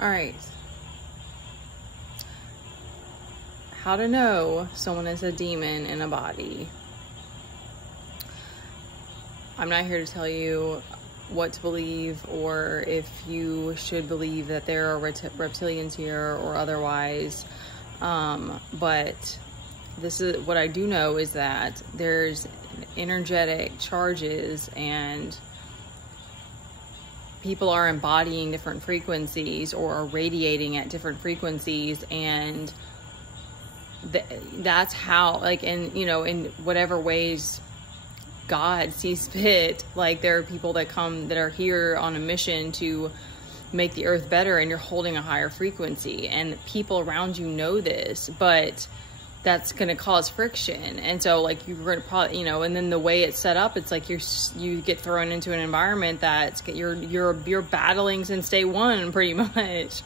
All right. How to know someone is a demon in a body. I'm not here to tell you what to believe or if you should believe that there are reptilians here or otherwise. But this is what I do know is that there's energetic charges and people are embodying different frequencies or are radiating at different frequencies, and that's how, like, in whatever ways God sees fit. Like, there are people that are here on a mission to make the earth better, and you're holding a higher frequency, and people around you know this, but that's going to cause friction. And so, like, you're going to probably, and then the way it's set up, it's like you get thrown into an environment that's you're battling since day one, pretty much.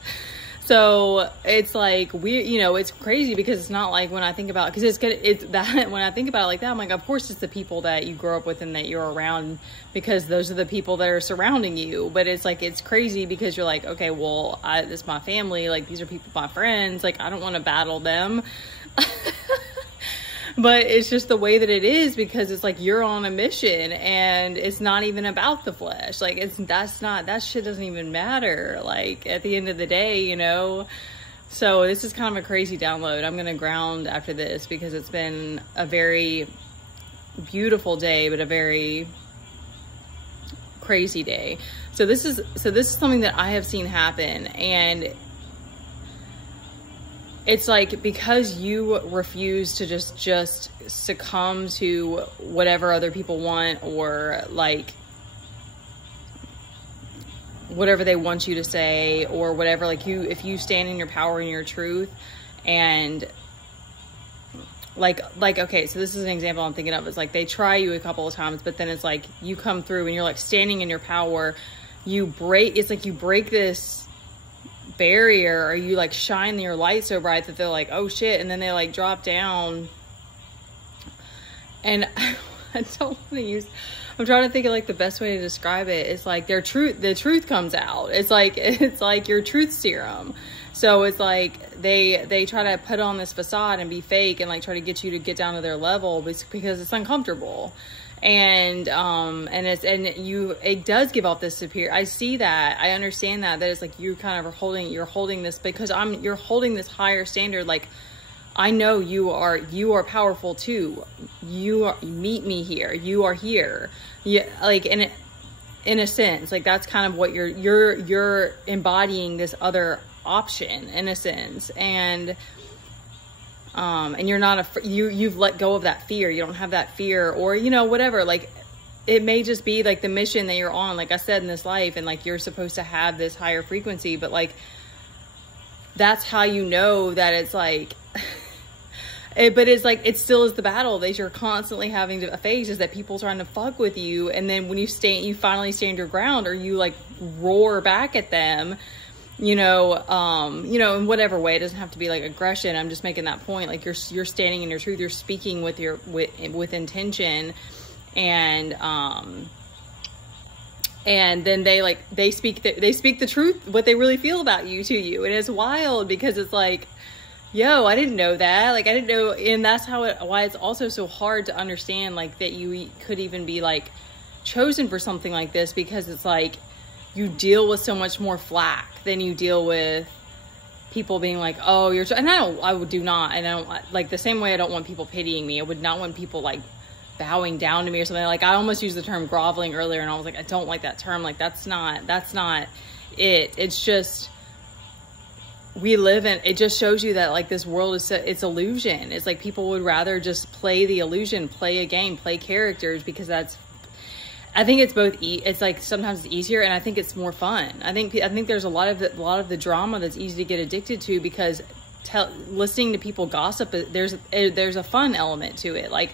So it's like it's crazy because it's not like when I think about, because it's that when I think about it like that, I'm like, of course it's the people that you grow up with and that you're around, because those are the people that are surrounding you. But it's like, it's crazy because you're like, okay, well, this is my family. Like, these are people, my friends. Like, I don't want to battle them. But it's just the way that it is, because it's like you're on a mission and it's not even about the flesh. Like, that shit doesn't even matter, like, at the end of the day, So this is kind of a crazy download. I'm going to ground after this because it's been a very beautiful day, but a very crazy day. So this is something that I have seen happen, and it's like, because you refuse to just succumb to whatever other people want, or like whatever they want you to say, or whatever, like, if you stand in your power and your truth, and like, okay, so this is an example I'm thinking of. It's like, they try you a couple of times, but then it's like, you come through and you're like standing in your power, it's like you break this barrier, or you like shine your light so bright that they're like, oh shit, and then they like drop down. And I'm trying to think of like the best way to describe it. It's like the truth comes out. It's like your truth serum. So it's like they try to put on this facade and be fake and like try to get you to get down to their level because it's uncomfortable. And it does give off this superior. I see that. I understand that it's like you kind of you're holding this because you're holding this higher standard. Like, I know you are powerful too. Meet me here. You are here. Yeah. Like, in a sense, like, that's kind of what you're embodying this other option in a sense. And you're not you've let go of that fear. You don't have that fear, or, whatever. Like, it may just be like the mission that you're on, like I said, in this life, and like, you're supposed to have this higher frequency, but like, that's how you know that it's like, but it's like, it still is the battle that you're constantly having to face, is that people trying to fuck with you. And then when you finally stand your ground, or you like roar back at them, in whatever way. It doesn't have to be like aggression. I'm just making that point. Like, you're standing in your truth. You're speaking with intention, and then they speak the truth, what they really feel about you, to you. And it's wild because it's like, yo, I didn't know that. Like, I didn't know. And that's why it's also so hard to understand, like, that you could even be like chosen for something like this, because it's like, you deal with so much more flack than you deal with people being like, oh, and I don't like, the same way I don't want people pitying me. I would not want people like bowing down to me or something. Like, I almost used the term groveling earlier, and I was like, I don't like that term. Like, that's not it. It's just, it just shows you that, like, this world it's illusion. It's like, people would rather just play the illusion, play a game, play characters, because I think it's both. It's like, sometimes it's easier, and I think it's more fun. I think there's a lot of the drama that's easy to get addicted to, because listening to people gossip, there's a fun element to it. Like,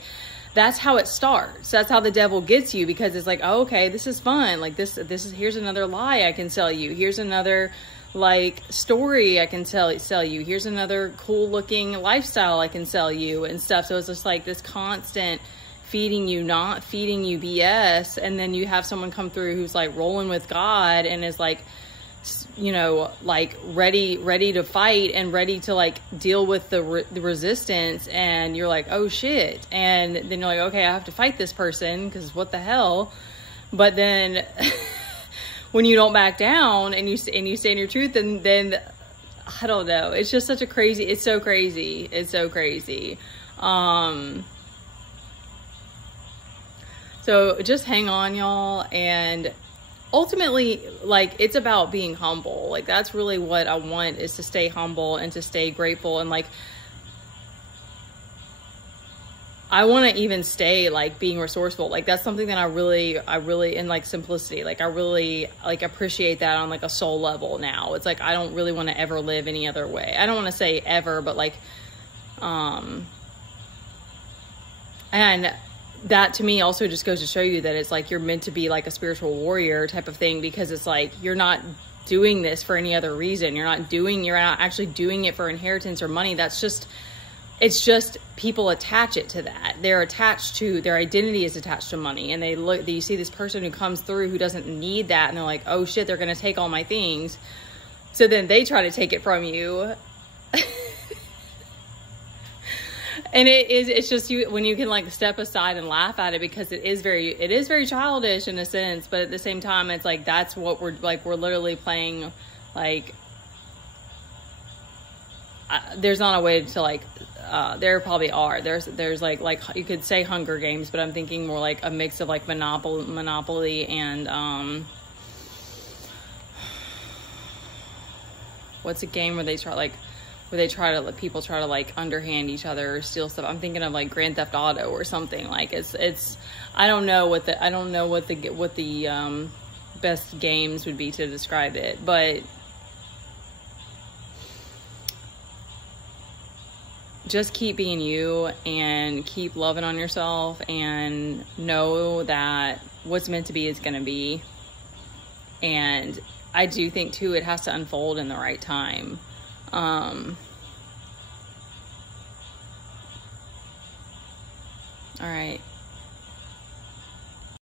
that's how it starts. That's how the devil gets you, because it's like, oh, okay, this is fun. Like, here's another lie I can sell you. Here's another like story I can sell you. Here's another cool looking lifestyle I can sell you and stuff. So it's just like this constant not feeding you BS. And then you have someone come through who's like rolling with God and is like you know, like ready to fight and ready to like deal with the resistance, and you're like, oh shit, and then you're like, okay, I have to fight this person because what the hell. But then when you don't back down and you stand your truth, and then I don't know, it's just such a crazy, it's so crazy, so just hang on, y'all. And ultimately, like, it's about being humble. Like, that's really what I want, is to stay humble and to stay grateful. And like, I want to even stay like being resourceful. Like, that's something that I really, in like simplicity, like I really like appreciate that on like a soul level now. It's like, I don't really want to ever live any other way. I don't want to say ever, but like, and that to me also just goes to show you that it's like, you're meant to be like a spiritual warrior type of thing, because it's like, you're not doing this for any other reason. You're not actually doing it for inheritance or money. That's just, it's just people attach it to that. They're attached to, their identity is attached to money. And you see this person who comes through who doesn't need that. And they're like, oh shit, they're going to take all my things. So then they try to take it from you. And it's just when you can like step aside and laugh at it, because it is very childish in a sense, but at the same time, it's like, that's what we're literally playing. Like, there's not a way to like, there probably are, there's like you could say Hunger Games, but I'm thinking more like a mix of like Monopoly and, what's a game where people try to like underhand each other or steal stuff. I'm thinking of like Grand Theft Auto or something. Like, it's I don't know what the best games would be to describe it, but just keep being you and keep loving on yourself, and know that what's meant to be is going to be. And I do think too, it has to unfold in the right time. All right.